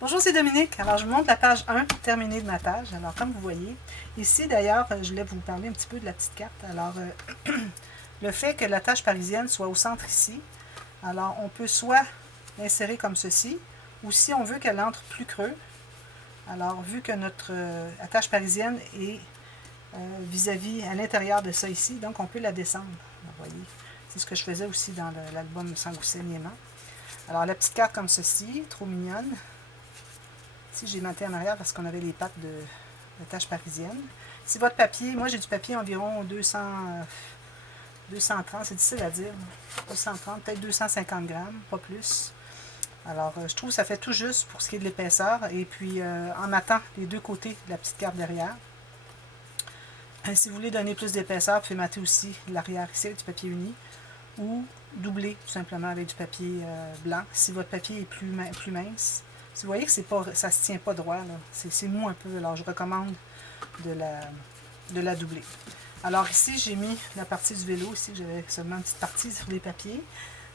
Bonjour, c'est Dominique. Alors, je vous montre la page 1 terminée de ma page. Alors, comme vous voyez, ici, d'ailleurs, je voulais vous parler un petit peu de la petite carte. Alors, le fait que la tâche parisienne soit au centre ici, alors, on peut soit l'insérer comme ceci, ou si on veut qu'elle entre plus creux, alors, vu que notre tâche parisienne est vis-à-vis, à l'intérieur de ça ici, donc on peut la descendre. Vous voyez, c'est ce que je faisais aussi dans l'album Sangoussin Niéman. Alors, la petite carte comme ceci, trop mignonne. Ici, j'ai monté en arrière parce qu'on avait les pattes de tâche parisienne. Si votre papier, moi j'ai du papier environ 230, c'est difficile à dire, 230, peut-être 250 grammes, pas plus. Alors, je trouve que ça fait tout juste pour ce qui est de l'épaisseur. Et puis, en mattant les deux côtés de la petite carte derrière. Si vous voulez donner plus d'épaisseur, vous pouvez mater aussi l'arrière ici avec du papier uni. Ou doubler tout simplement avec du papier blanc, si votre papier est plus mince. Si vous voyez que ça ne se tient pas droit, c'est mou un peu, alors je recommande de la doubler. Alors ici, j'ai mis la partie du vélo, ici j'avais seulement une petite partie sur les papiers.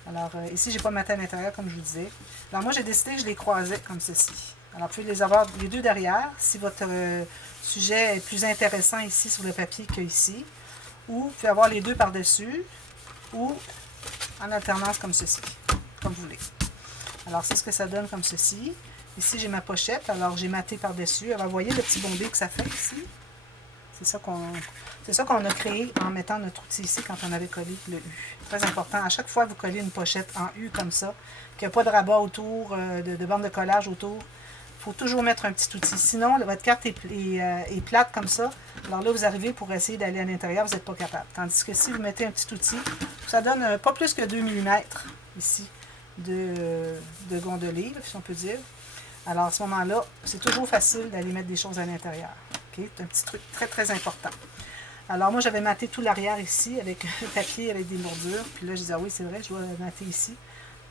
Alors ici, j'ai pas maté à l'intérieur comme je vous disais. Alors moi, j'ai décidé que je les croisais comme ceci. Alors vous pouvez les avoir les deux derrière, si votre sujet est plus intéressant ici sur le papier qu'ici. Ou vous pouvez avoir les deux par-dessus, ou en alternance comme ceci, comme vous voulez. Alors c'est ce que ça donne comme ceci. Ici j'ai ma pochette, alors j'ai maté par-dessus. Alors vous voyez le petit bombé que ça fait ici. C'est ça qu'on a créé en mettant notre outil ici quand on avait collé le U. Très important, à chaque fois que vous collez une pochette en U comme ça, qu'il n'y a pas de rabat autour, de bande de collage autour, il faut toujours mettre un petit outil. Sinon, votre carte est plate comme ça. Alors là, vous arrivez pour essayer d'aller à l'intérieur, vous n'êtes pas capable. Tandis que si vous mettez un petit outil, ça donne pas plus que 2 mm ici de gondolier, si on peut dire. Alors à ce moment-là, c'est toujours facile d'aller mettre des choses à l'intérieur. Okay? C'est un petit truc très très important. Alors moi, j'avais maté tout l'arrière ici avec le papier, avec des bordures. Puis là, je disais, ah oui, c'est vrai, je dois mater ici.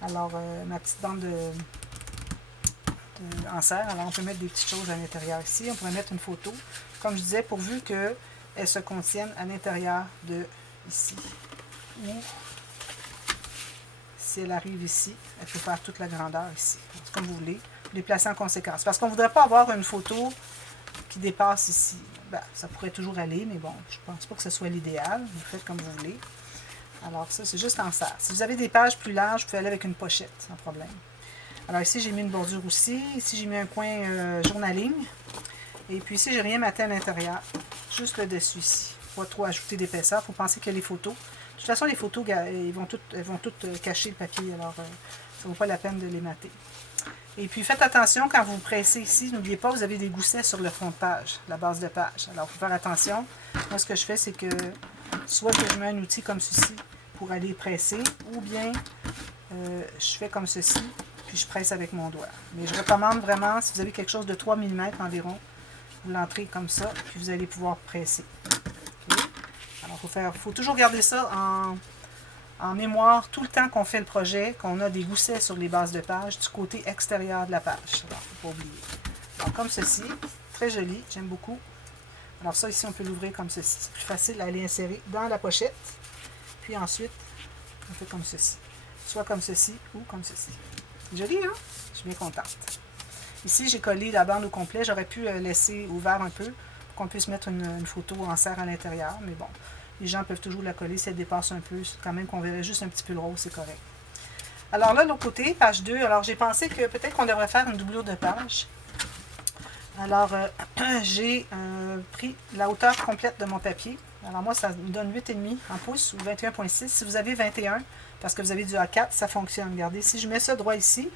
Alors, ma petite bande en serre. Alors, on peut mettre des petites choses à l'intérieur ici. On pourrait mettre une photo. Comme je disais, pourvu qu'elle se contienne à l'intérieur de ici. Ou, si elle arrive ici, elle peut faire toute la grandeur ici. Comme vous voulez. Vous les placer en conséquence. Parce qu'on ne voudrait pas avoir une photo qui dépasse ici. Ben, ça pourrait toujours aller, mais bon, je ne pense pas que ce soit l'idéal. Vous faites comme vous voulez. Alors ça, c'est juste en serre. Si vous avez des pages plus larges, vous pouvez aller avec une pochette, sans problème. Alors ici, j'ai mis une bordure aussi. Ici, j'ai mis un coin journaling. Et puis ici, j'ai rien maté à l'intérieur. Juste le dessus ici. Pas trop ajouter d'épaisseur. Il faut penser que les photos. De toute façon, les photos, elles vont toutes cacher le papier. Alors, ça ne vaut pas la peine de les mater. Et puis, faites attention quand vous pressez ici. N'oubliez pas, vous avez des goussets sur le fond de page, la base de page. Alors, il faut faire attention. Moi, ce que je fais, c'est que soit que je mets un outil comme ceci pour aller presser, ou bien je fais comme ceci, puis je presse avec mon doigt. Mais je recommande vraiment, si vous avez quelque chose de 3 mm environ, vous l'entrez comme ça, puis vous allez pouvoir presser. Okay? Alors, il faut toujours garder ça en mémoire tout le temps qu'on fait le projet, qu'on a des goussets sur les bases de page du côté extérieur de la page. Alors, il ne faut pas oublier. Alors, comme ceci, très joli, j'aime beaucoup. Alors ça, ici, on peut l'ouvrir comme ceci. C'est plus facile à aller insérer dans la pochette. Puis ensuite, on fait comme ceci. Soit comme ceci ou comme ceci. Joli, hein? Je suis bien contente. Ici, j'ai collé la bande au complet. J'aurais pu laisser ouvert un peu pour qu'on puisse mettre une photo en serre à l'intérieur. Mais bon, les gens peuvent toujours la coller si elle dépasse un peu. Quand même qu'on verrait juste un petit peu le rose, c'est correct. Alors là, de l'autre côté, page 2. Alors, j'ai pensé que peut-être qu'on devrait faire une doublure de page. Alors, j'ai pris la hauteur complète de mon papier. Alors moi, ça me donne 8,5 en pouces ou 21,6. Si vous avez 21, parce que vous avez du A4, ça fonctionne. Regardez, si je mets ça droit ici,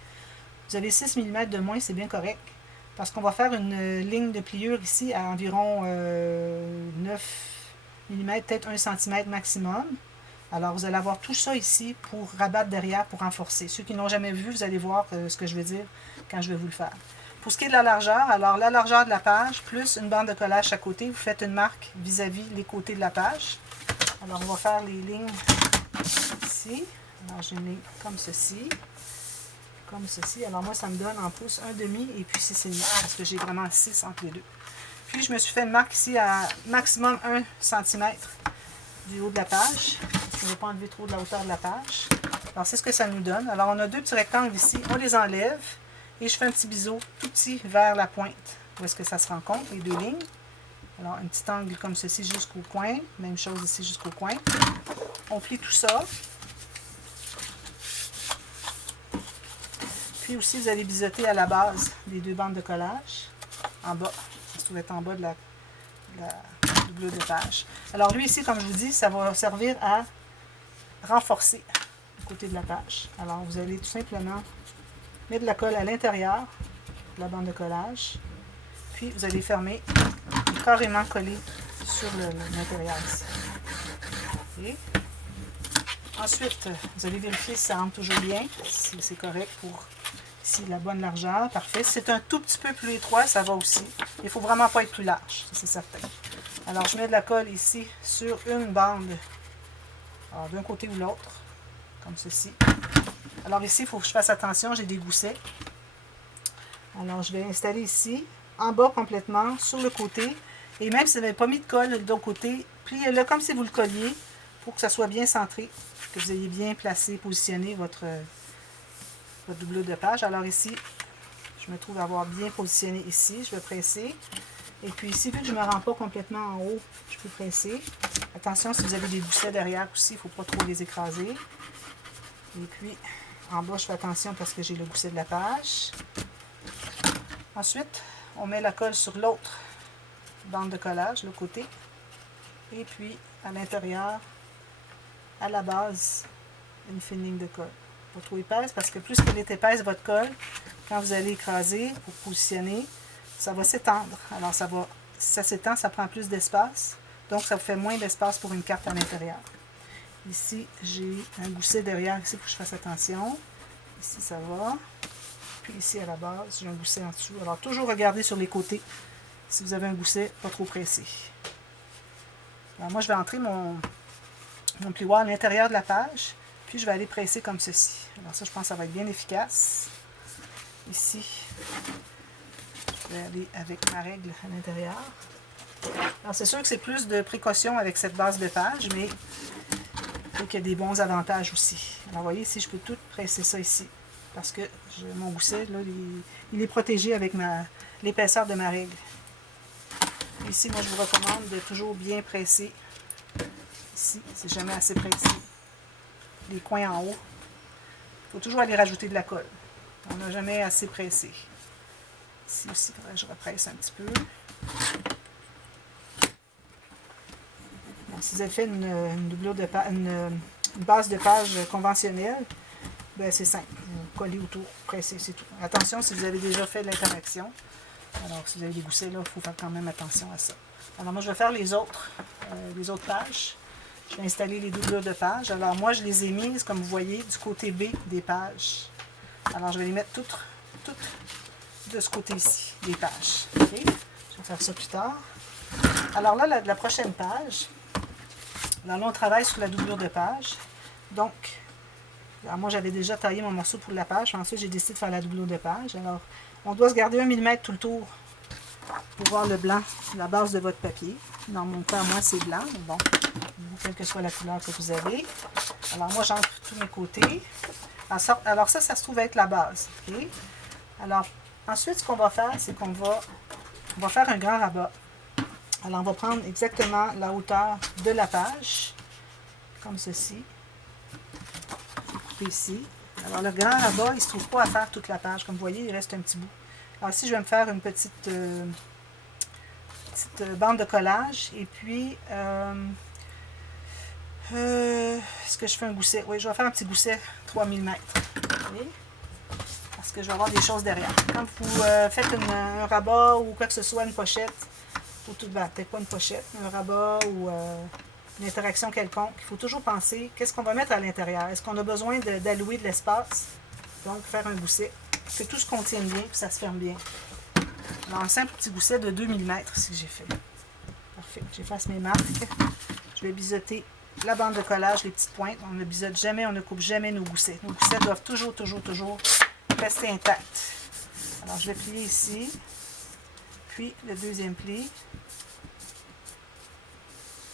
vous avez 6 mm de moins, c'est bien correct. Parce qu'on va faire une ligne de pliure ici à environ 9 mm, peut-être 1 cm maximum. Alors, vous allez avoir tout ça ici pour rabattre derrière, pour renforcer. Ceux qui n'ont jamais vu, vous allez voir ce que je veux dire quand je vais vous le faire. Pour ce qui est de la largeur, alors la largeur de la page, plus une bande de collage à côté, vous faites une marque vis-à-vis les côtés de la page. Alors, on va faire les lignes ici. Alors, j'ai une ligne comme ceci. Comme ceci. Alors, moi, ça me donne en pouces 1,5 et puis 6,5 parce que j'ai vraiment 6 entre les deux. Puis, je me suis fait une marque ici à maximum 1 cm du haut de la page. Parce qu'on ne veut pas enlever trop de la hauteur de la page. Alors, c'est ce que ça nous donne. Alors, on a deux petits rectangles ici. On les enlève. Et je fais un petit biseau tout petit vers la pointe, où est-ce que ça se rencontre, les deux lignes. Alors, un petit angle comme ceci jusqu'au coin. Même chose ici jusqu'au coin. On plie tout ça. Puis aussi, vous allez biseauter à la base des deux bandes de collage. En bas. Ça se trouve être en bas de la double de page. Alors lui ici, comme je vous dis, ça va servir à renforcer le côté de la page. Alors vous allez tout simplement mettre de la colle à l'intérieur de la bande de collage. Puis vous allez fermer et carrément coller sur l'intérieur ici. Okay. Ensuite, vous allez vérifier si ça rentre toujours bien, si c'est correct pour ici la bonne largeur. Parfait. Si c'est un tout petit peu plus étroit, ça va aussi. Il ne faut vraiment pas être plus large, c'est certain. Alors, je mets de la colle ici sur une bande, d'un côté ou l'autre, comme ceci. Alors ici, il faut que je fasse attention, j'ai des goussets. Alors, je vais installer ici, en bas complètement, sur le côté. Et même si vous n'avez pas mis de colle de l'autre côté, pliez-le comme si vous le colliez pour que ça soit bien centré, que vous ayez bien placé, positionné votre doublure de page. Alors ici, je me trouve avoir bien positionné ici. Je vais presser. Et puis ici, vu que je ne me rends pas complètement en haut, je peux presser. Attention, si vous avez des goussets derrière aussi, il ne faut pas trop les écraser. Et puis, en bas, je fais attention parce que j'ai le gousset de la page. Ensuite, on met la colle sur l'autre bande de collage, le côté. Et puis, à l'intérieur, à la base, une fine ligne de colle. Pas trop épaisse, parce que plus qu'elle est épaisse, votre colle, quand vous allez écraser pour positionner, ça va s'étendre. Alors, si ça s'étend, ça prend plus d'espace. Donc, ça vous fait moins d'espace pour une carte à l'intérieur. Ici, j'ai un gousset derrière, ici, pour que je fasse attention. Ici, ça va. Puis ici, à la base, j'ai un gousset en dessous. Alors, toujours regardez sur les côtés si vous avez un gousset pas trop pressé. Alors, moi, je vais entrer mon plioir à l'intérieur de la page. Puis, je vais aller presser comme ceci. Alors, ça, je pense que ça va être bien efficace. Ici, je vais aller avec ma règle à l'intérieur. Alors, c'est sûr que c'est plus de précaution avec cette base de page, mais il y a des bons avantages aussi. Alors, vous voyez, ici, je peux tout presser ça ici. Parce que mon gousset, là, il est protégé avec l'épaisseur de ma règle. Ici, moi, je vous recommande de toujours bien presser. Ici, c'est jamais assez pressé. Les coins en haut. Il faut toujours aller rajouter de la colle. On n'a jamais assez pressé. Ici aussi, je represse un petit peu. Donc, si vous avez fait une base de page conventionnelle, ben c'est simple. Vous collez autour, pressez, c'est tout. Attention si vous avez déjà fait de l'interaction. Alors, si vous avez des goussets, là, il faut faire quand même attention à ça. Alors, moi, je vais faire les autres pages. Je vais installer les doublures de pages. Alors, moi, je les ai mises, comme vous voyez, du côté B des pages. Alors, je vais les mettre toutes de ce côté-ci, des pages. Okay? Je vais faire ça plus tard. Alors là, la prochaine page, là, on travaille sur la doublure de page. Donc, alors moi, j'avais déjà taillé mon morceau pour la page. Ensuite, j'ai décidé de faire la doublure de page. Alors, on doit se garder 1 mm tout le tour pour voir le blanc, la base de votre papier. Dans mon cas, moi, c'est blanc. Mais bon, quelle que soit la couleur que vous avez. Alors, moi, j'entre tous mes côtés. Alors, ça se trouve être la base. Okay? Alors, ensuite, ce qu'on va faire, c'est qu'on va faire un grand rabat. Alors, on va prendre exactement la hauteur de la page, comme ceci. Ici. Alors, le grand rabat, il ne se trouve pas à faire toute la page. Comme vous voyez, il reste un petit bout. Alors, ici, je vais me faire une petite bande de collage. Et puis, est-ce que je fais un gousset? Oui, je vais faire un petit gousset 3 mm. Okay? Parce que je vais avoir des choses derrière. Quand vous faites un rabat ou quoi que ce soit, une pochette, ou tout, ben, peut-être pas une pochette, un rabat ou une interaction quelconque, il faut toujours penser qu'est-ce qu'on va mettre à l'intérieur. Est-ce qu'on a besoin d'allouer de l'espace? Donc, faire un gousset. Que tout se contienne bien, que ça se ferme bien. Alors, un simple petit gousset de 2 mm, si j'ai fait. Parfait. J'efface mes marques. Je vais biseauter la bande de collage, les petites pointes. On ne biseaute jamais, on ne coupe jamais nos goussets. Nos goussets doivent toujours rester intacts. Alors, je vais plier ici. Puis, le deuxième pli.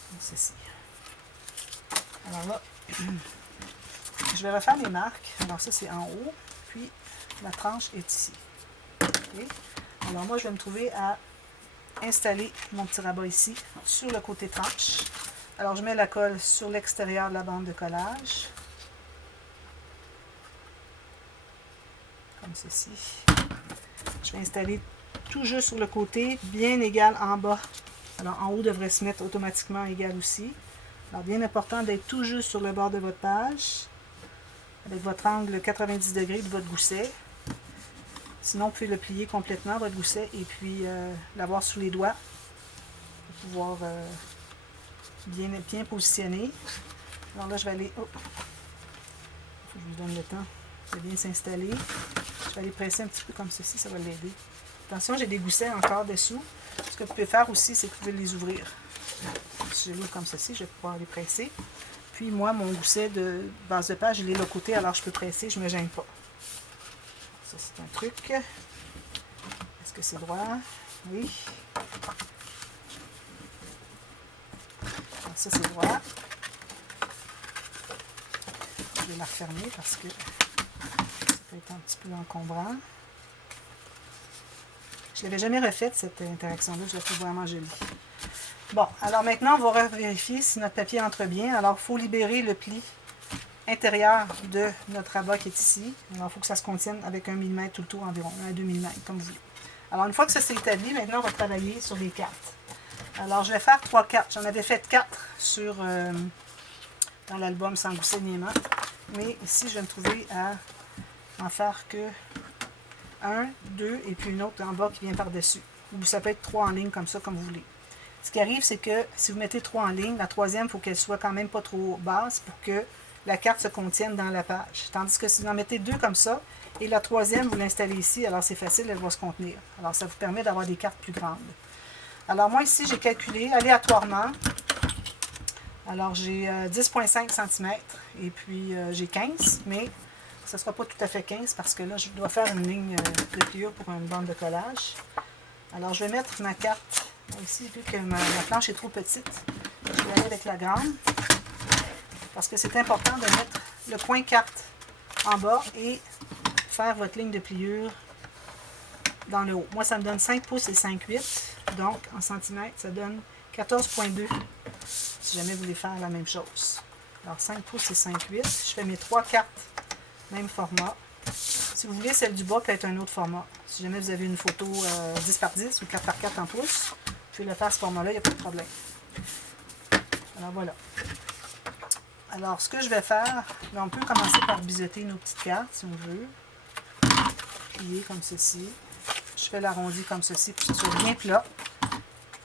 Comme ceci. Alors là, je vais refaire mes marques. Alors ça, c'est en haut. Puis, la tranche est ici. Okay. Alors moi, je vais me trouver à installer mon petit rabat ici, sur le côté tranche. Alors, je mets la colle sur l'extérieur de la bande de collage. Comme ceci. Je vais installer tout juste sur le côté, bien égal en bas. Alors, en haut devrait se mettre automatiquement égal aussi. Alors, bien important d'être tout juste sur le bord de votre page, avec votre angle 90 degrés de votre gousset. Sinon, vous pouvez le plier complètement, votre gousset, et puis l'avoir sous les doigts pour pouvoir bien positionner. Alors là, je vais aller... Oh, faut que je vous donne le temps de bien s'installer. Je vais aller presser un petit peu comme ceci, ça va l'aider. Attention, j'ai des goussets encore dessous. Ce que vous pouvez faire aussi, c'est que vous pouvez les ouvrir. Si je l'ouvre comme ceci, je vais pouvoir les presser. Puis moi, mon gousset de base de page, il est de l'autre côté, alors je peux presser, je ne me gêne pas. Ça, c'est un truc. Est-ce que c'est droit? Oui. Alors, ça, c'est droit. Je vais la refermer parce que ça peut être un petit peu encombrant. Je ne l'avais jamais refaite, cette interaction-là. Je la trouve vraiment jolie. Bon, alors maintenant, on va vérifier si notre papier entre bien. Alors, il faut libérer le pli intérieur de notre rabat qui est ici. Alors, il faut que ça se contienne avec 1 mm tout le tour environ, 1 à 2 mm, comme vous voulez. Alors, une fois que ça s'est établi, maintenant, on va travailler sur les cartes. Alors, je vais faire 3 cartes. J'en avais fait 4 sur, dans l'album Sans gousset ni aimant. Mais ici, je vais me trouver à en faire que 1, 2 et puis une autre en bas qui vient par-dessus. Ou ça peut être 3 en ligne comme ça, comme vous voulez. Ce qui arrive, c'est que si vous mettez 3 en ligne, la troisième, il faut qu'elle soit quand même pas trop basse pour que la carte se contienne dans la page. Tandis que si vous en mettez 2 comme ça, et la troisième, vous l'installez ici, alors c'est facile, elle va se contenir. Alors ça vous permet d'avoir des cartes plus grandes. Alors moi ici, j'ai calculé aléatoirement. Alors j'ai 10,5 cm et puis j'ai 15, mais ce ne sera pas tout à fait 15 parce que là, je dois faire une ligne de pliure pour une bande de collage. Alors je vais mettre ma carte ici, vu que ma planche est trop petite. Je vais aller avec la grande parce que c'est important de mettre le coin carte en bas et faire votre ligne de pliure dans le haut. Moi, ça me donne 5 pouces et 5,8. Donc, en centimètres, ça donne 14,2 si jamais vous voulez faire la même chose. Alors, 5 pouces et 5,8. Je fais mes 3 cartes, même format. Si vous voulez, celle du bas peut être un autre format. Si jamais vous avez une photo 10 par 10 ou 4 par 4 en pouces, vous pouvez le faire à ce format-là, il n'y a pas de problème. Alors, voilà. Alors, ce que je vais faire, on peut commencer par biseauter nos petites cartes, si on veut. Plier comme ceci. Je fais l'arrondi comme ceci pour que ce soit bien plat.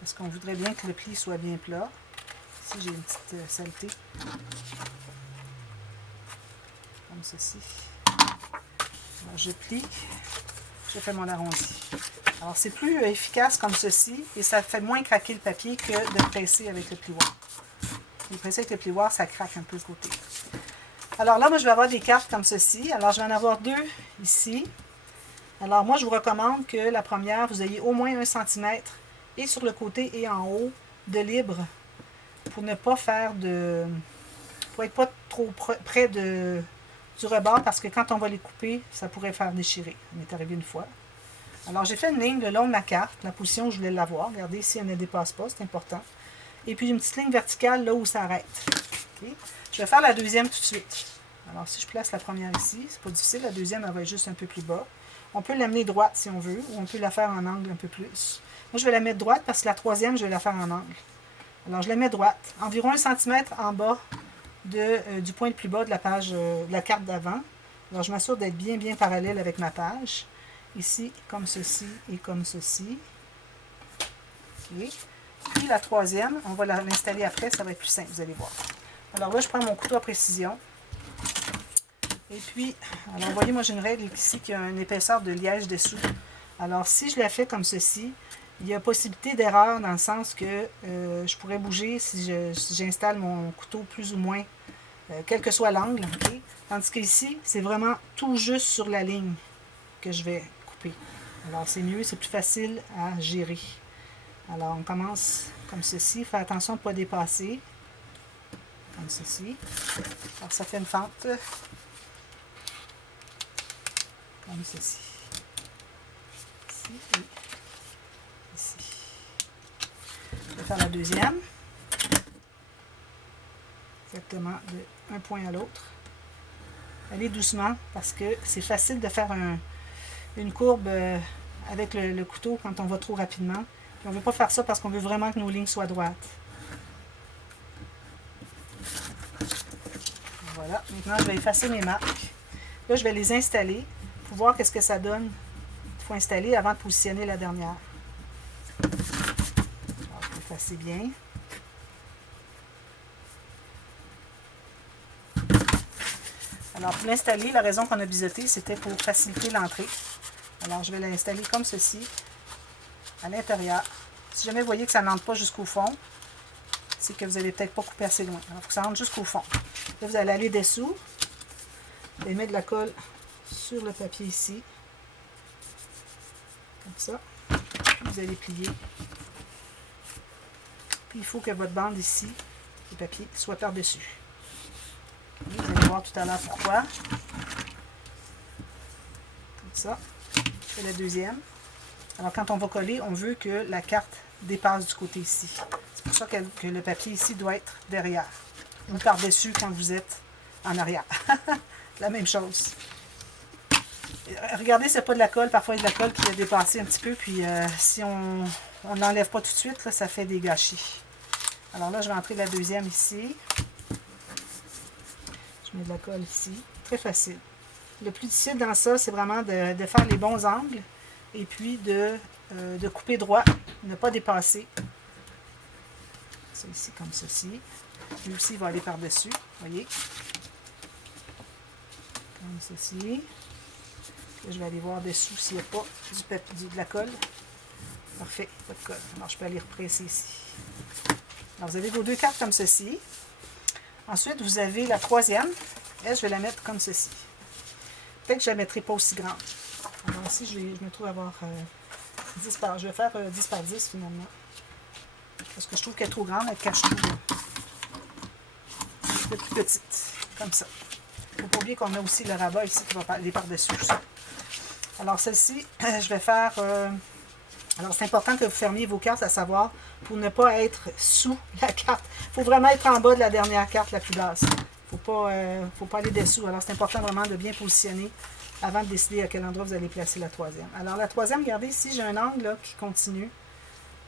Parce qu'on voudrait bien que le pli soit bien plat. Ici, j'ai une petite saleté. Comme ceci. Alors, je plie. Je fais mon arrondi. Alors, c'est plus efficace comme ceci et ça fait moins craquer le papier que de presser avec le plioir. Le presser avec le plioir, ça craque un peu le côté. Alors là, moi, je vais avoir des cartes comme ceci. Alors, je vais en avoir 2 ici. Alors, moi, je vous recommande que la première, vous ayez au moins 1 cm et sur le côté et en haut de libre pour ne pas faire de... pour être pas trop près du rebord parce que quand on va les couper, ça pourrait faire déchirer. Ça m'est arrivé une fois. Alors, j'ai fait une ligne le long de ma carte, la position où je voulais l'avoir. Regardez, ici, elle ne dépasse pas, c'est important. Et puis, une petite ligne verticale là où ça arrête. Okay? Je vais faire la deuxième tout de suite. Alors, si je place la première ici, c'est pas difficile. La deuxième, elle va être juste un peu plus bas. On peut l'amener droite si on veut, ou on peut la faire en angle un peu plus. Moi, je vais la mettre droite parce que la troisième, je vais la faire en angle. Alors, je la mets droite, environ 1 cm en bas du point le plus bas de la page, de la carte d'avant. Alors, je m'assure d'être bien parallèle avec ma page. Ici, comme ceci et comme ceci. Okay. Puis, la troisième, on va l'installer après, ça va être plus simple, vous allez voir. Alors là, je prends mon couteau à précision. Et puis, alors, vous voyez, moi, j'ai une règle ici qui a une épaisseur de liège dessous. Alors, si je la fais comme ceci, il y a possibilité d'erreur dans le sens que je pourrais bouger si j'installe mon couteau plus ou moins, quel que soit l'angle. Okay? Tandis qu'ici, c'est vraiment tout juste sur la ligne que je vais couper. Alors, c'est mieux, c'est plus facile à gérer. Alors, on commence comme ceci. Faites attention de ne pas dépasser. Comme ceci. Alors, ça fait une fente. Comme ceci. et ici. Je vais faire la deuxième. Exactement de un point à l'autre. Allez doucement parce que c'est facile de faire une courbe avec le couteau quand on va trop rapidement. Puis on ne veut pas faire ça parce qu'on veut vraiment que nos lignes soient droites. Voilà. Maintenant, je vais effacer mes marques. Là, je vais les installer pour voir qu'est-ce que ça donne. Il faut installer avant de positionner la dernière. Alors, je vais effacer bien. Alors, pour l'installer, la raison qu'on a biseauté, c'était pour faciliter l'entrée. Alors, je vais l'installer comme ceci, à l'intérieur. Si jamais vous voyez que ça n'entre pas jusqu'au fond, c'est que vous n'avez peut-être pas coupé assez loin. Alors, il faut que ça rentre jusqu'au fond. Là, vous allez aller dessous. Vous allez mettre de la colle sur le papier ici. Comme ça. Puis, vous allez plier. Puis, il faut que votre bande ici, le papier, soit par-dessus. Vous allez voir tout à l'heure pourquoi. Comme ça. C'est la deuxième. Alors, quand on va coller, on veut que la carte dépasse du côté ici. C'est pour ça que le papier ici doit être derrière. Ou par-dessus quand vous êtes en arrière. La même chose. Regardez, c'est pas de la colle. Parfois, il y a de la colle qui a dépassé un petit peu. Puis, si on ne l'enlève pas tout de suite, là, ça fait des gâchis. Alors là, je vais entrer la deuxième ici. Je mets de la colle ici. Très facile. Le plus difficile dans ça, c'est vraiment de faire les bons angles et puis de couper droit, ne pas dépasser. Ça ici comme ceci. Lui aussi, il va aller par-dessus. Voyez? Comme ceci. Là, je vais aller voir dessous s'il n'y a pas de la colle. Parfait, pas de colle. Alors, je peux aller represser ici. Alors, vous avez vos deux cartes comme ceci. Ensuite, vous avez la troisième. Elle, je vais la mettre comme ceci. Peut-être que je ne la mettrai pas aussi grande. Alors ici, je me trouve avoir 10 par... Je vais faire 10 par 10 finalement. Parce que je trouve qu'elle est trop grande, elle cache tout. Un peu plus petite, comme ça. Il ne faut pas oublier qu'on a aussi le rabat ici qui va aller par-dessus tout ça. Alors celle-ci, je vais faire... Alors c'est important que vous fermiez vos cartes, à savoir, pour ne pas être sous la carte. Il faut vraiment être en bas de la dernière carte la plus basse. Il ne faut pas aller dessous. Alors c'est important vraiment de bien positionner avant de décider à quel endroit vous allez placer la troisième. Alors la troisième, regardez ici, j'ai un angle là, qui continue.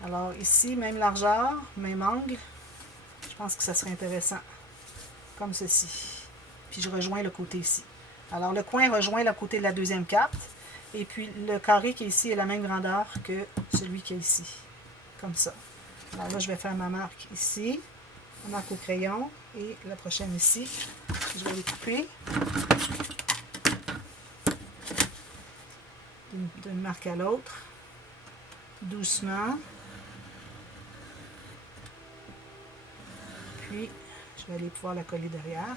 Alors ici, même largeur, même angle. Je pense que ça serait intéressant. Comme ceci. Puis je rejoins le côté ici. Alors le coin rejoint le côté de la deuxième carte. Et puis le carré qui est ici est la même grandeur que celui qui est ici. Comme ça. Alors là, je vais faire ma marque ici. Ma marque au crayon. Et la prochaine ici. Je vais les couper. D'une marque à l'autre. Doucement. Puis, je vais aller pouvoir la coller derrière.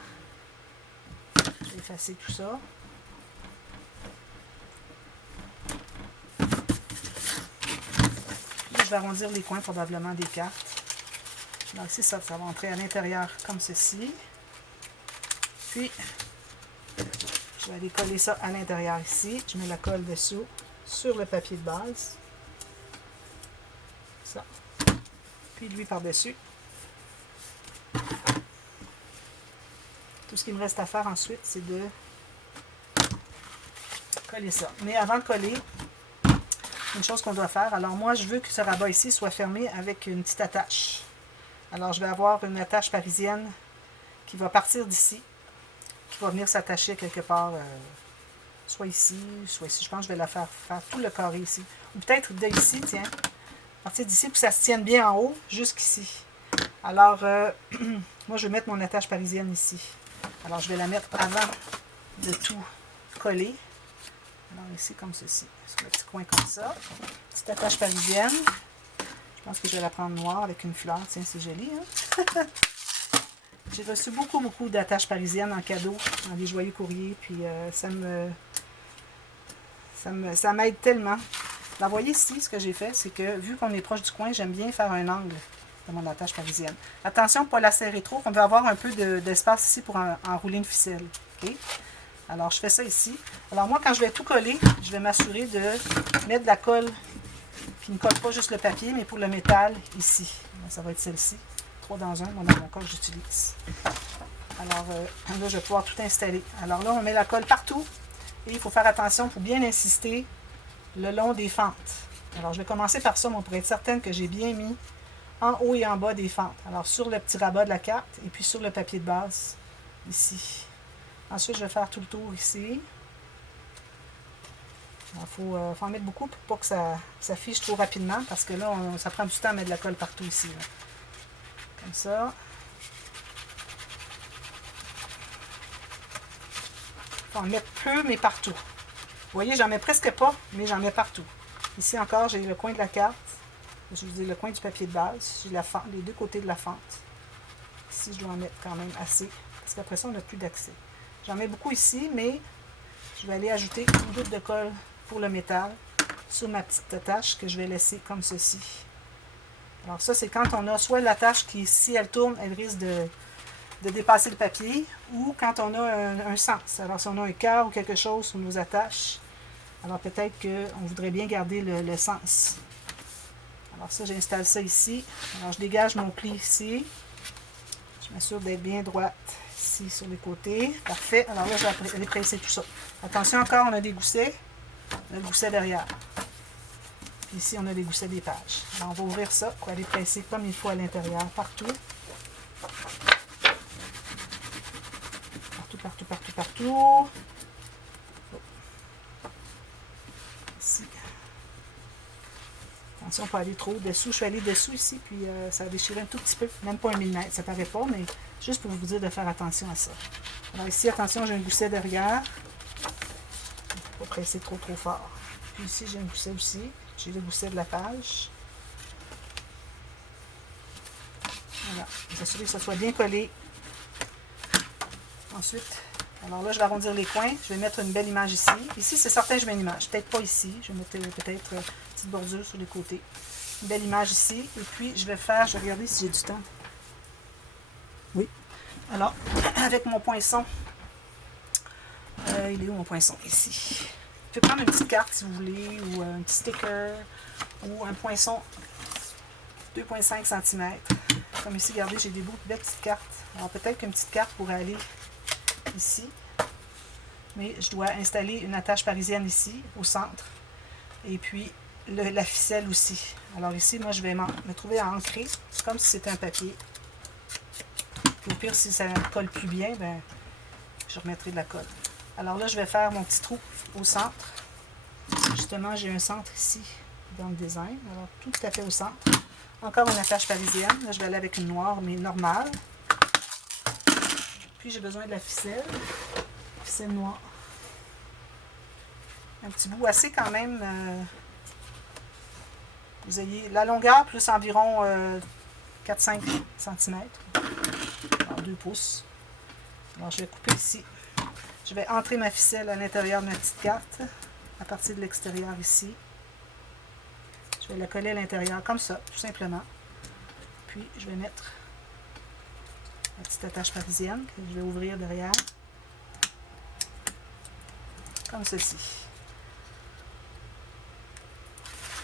Je vais effacer tout ça. Je vais arrondir les coins probablement des cartes. Donc c'est ça, ça va entrer à l'intérieur comme ceci. Puis, je vais aller coller ça à l'intérieur ici. Je mets la colle dessous sur le papier de base. Ça. Puis lui par-dessus. Tout ce qu'il me reste à faire ensuite, c'est de coller ça. Mais avant de coller, une chose qu'on doit faire. Alors moi, je veux que ce rabat ici soit fermé avec une petite attache. Alors je vais avoir une attache parisienne qui va partir d'ici, qui va venir s'attacher quelque part, soit ici. Je pense que je vais la faire tout le carré ici. Ou peut-être d'ici, tiens, à partir d'ici, pour que ça se tienne bien en haut, jusqu'ici. Alors, moi, je vais mettre mon attache parisienne ici. Alors, je vais la mettre avant de tout coller. Alors, ici, comme ceci, sur le petit coin comme ça. Petite attache parisienne. Je pense que je vais la prendre noire avec une fleur. Tiens, c'est joli, hein? J'ai reçu beaucoup d'attaches parisiennes en cadeau, dans des joyeux courriers, puis ça m'aide tellement. Alors, voyez ici, ce que j'ai fait, c'est que, vu qu'on est proche du coin, j'aime bien faire un angle de mon attache parisienne. Attention, pas la serrer trop, on veut avoir un peu d'espace ici pour enrouler une ficelle. Okay? Alors, je fais ça ici. Alors, moi, quand je vais tout coller, je vais m'assurer de mettre de la colle qui ne colle pas juste le papier, mais pour le métal, ici. Ça va être celle-ci. 3 dans 1, moi, dans mon cas, que j'utilise. Alors, là, je vais pouvoir tout installer. Alors là, on met la colle partout. Et il faut faire attention pour bien insister le long des fentes. Alors, je vais commencer par ça, pour être certaine que j'ai bien mis en haut et en bas des fentes. Alors, sur le petit rabat de la carte et puis sur le papier de base, ici. Ensuite, je vais faire tout le tour ici. Il faut en mettre beaucoup pour pas que ça fiche trop rapidement, parce que là, ça prend du temps à mettre de la colle partout ici. Là. Comme ça. Il faut en mettre peu, mais partout. Vous voyez, j'en mets presque pas, mais j'en mets partout. Ici encore, j'ai le coin de la carte. Je vous dis le coin du papier de base. J'ai la fente, les deux côtés de la fente. Ici, je dois en mettre quand même assez, parce qu'après ça, on n'a plus d'accès. J'en mets beaucoup ici, mais je vais aller ajouter une goutte de colle pour le métal sur ma petite tache que je vais laisser comme ceci. Alors ça, c'est quand on a soit la tache qui, si elle tourne, elle risque de dépasser le papier, ou quand on a un sens. Alors si on a un cœur ou quelque chose sur nos attaches, alors peut-être qu'on voudrait bien garder le sens. Alors ça, j'installe ça ici. Alors je dégage mon pli ici. Je m'assure d'être bien droite ici sur les côtés. Parfait. Alors là, je vais aller presser tout ça. Attention encore, on a des goussets. On a le gousset derrière. Puis ici, on a les goussets des pages. Alors on va ouvrir ça pour aller presser comme il faut à l'intérieur, partout. Partout, partout, partout, partout. Ici. Attention, pas aller trop dessous. Je suis allée dessous ici, puis ça a déchiré un tout petit peu. Même pas 1 millimètre, ça paraît pas, mais juste pour vous dire de faire attention à ça. Alors ici, attention, j'ai un gousset derrière. Il ne faut pas presser trop fort. Puis ici, j'ai un gousset aussi. J'ai le gousset de la page. Voilà. S'assurer que ça soit bien collé. Ensuite, alors là, je vais arrondir les coins. Je vais mettre une belle image ici. Ici, c'est certain que je mets une image. Peut-être pas ici. Je vais mettre peut-être une petite bordure sur les côtés. Une belle image ici. Et puis, je vais regarder si j'ai du temps. Oui. Alors, avec mon poinçon. Il est où mon poinçon? Ici. Je peux prendre une petite carte si vous voulez, ou un petit sticker, ou un poinçon 2,5 cm. Comme ici, regardez, j'ai des belles petites cartes. Alors peut-être qu'une petite carte pourrait aller ici. Mais je dois installer une attache parisienne ici, au centre. Et puis la ficelle aussi. Alors ici, moi, je vais me trouver à ancrer, comme si c'était un papier. Puis au pire, si ça ne colle plus bien, ben, je remettrai de la colle. Alors là, je vais faire mon petit trou au centre. Justement, j'ai un centre ici dans le design. Alors, tout à fait au centre. Encore une attache parisienne. Là, je vais aller avec une noire, mais normale. Puis, j'ai besoin de la ficelle. Ficelle noire. Un petit bout assez quand même. Vous ayez la longueur plus environ 4-5 cm. Alors, 2 pouces. Alors, je vais couper ici. Je vais entrer ma ficelle à l'intérieur de ma petite carte, à partir de l'extérieur ici. Je vais la coller à l'intérieur comme ça, tout simplement. Puis, je vais mettre la petite attache parisienne que je vais ouvrir derrière. Comme ceci.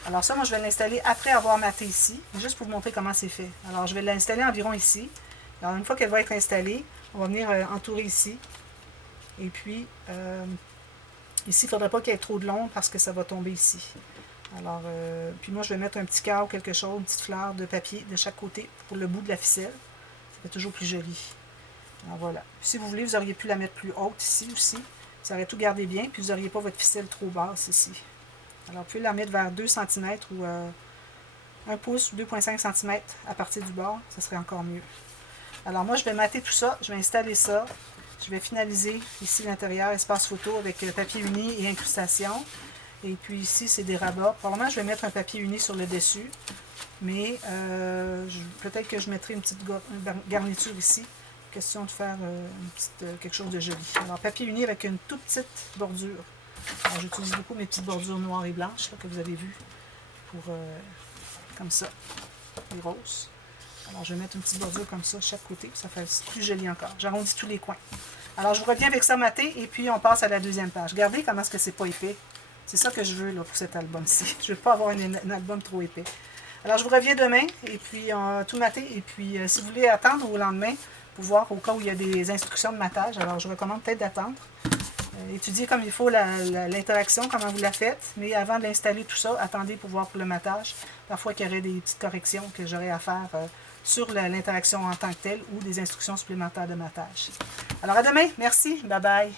Alors ça, moi, je vais l'installer après avoir maté ici, juste pour vous montrer comment c'est fait. Alors, je vais l'installer environ ici. Alors, une fois qu'elle va être installée, on va venir entourer ici. Et puis, ici, il ne faudrait pas qu'il y ait trop de long parce que ça va tomber ici. Alors, puis moi, je vais mettre un petit cœur ou quelque chose, une petite fleur de papier de chaque côté pour le bout de la ficelle. Ça fait toujours plus joli. Alors, voilà. Puis, si vous voulez, vous auriez pu la mettre plus haute ici aussi. Ça aurait tout gardé bien, puis vous n'auriez pas votre ficelle trop basse ici. Alors, vous pouvez la mettre vers 2 cm ou 1 pouce ou 2,5 cm à partir du bord. Ça serait encore mieux. Alors, moi, je vais mater tout ça. Je vais installer ça. Je vais finaliser ici l'intérieur, espace photo avec papier uni et incrustation. Et puis ici, c'est des rabats. Probablement, je vais mettre un papier uni sur le dessus. Mais peut-être que je mettrai une petite garniture ici. Question de faire quelque chose de joli. Alors, papier uni avec une toute petite bordure. J'utilise beaucoup mes petites bordures noires et blanches là, que vous avez vues. Pour comme ça, les roses. Alors, je vais mettre une petite bordure comme ça de chaque côté. Ça fait plus joli encore. J'arrondis tous les coins. Alors, je vous reviens avec ça maté et puis on passe à la deuxième page. Regardez comment est-ce que c'est pas épais. C'est ça que je veux là, pour cet album-ci. Je ne veux pas avoir un album trop épais. Alors, je vous reviens demain et puis tout maté. Et puis, si vous voulez attendre au lendemain pour voir au cas où il y a des instructions de matage, alors je recommande peut-être d'attendre. Étudiez comme il faut l'interaction, comment vous la faites. Mais avant de l'installer tout ça, attendez pour voir pour le matage. Parfois, qu'il y aurait des petites corrections que j'aurais à faire sur l'interaction en tant que telle ou des instructions supplémentaires de matage. Alors, à demain. Merci. Bye bye.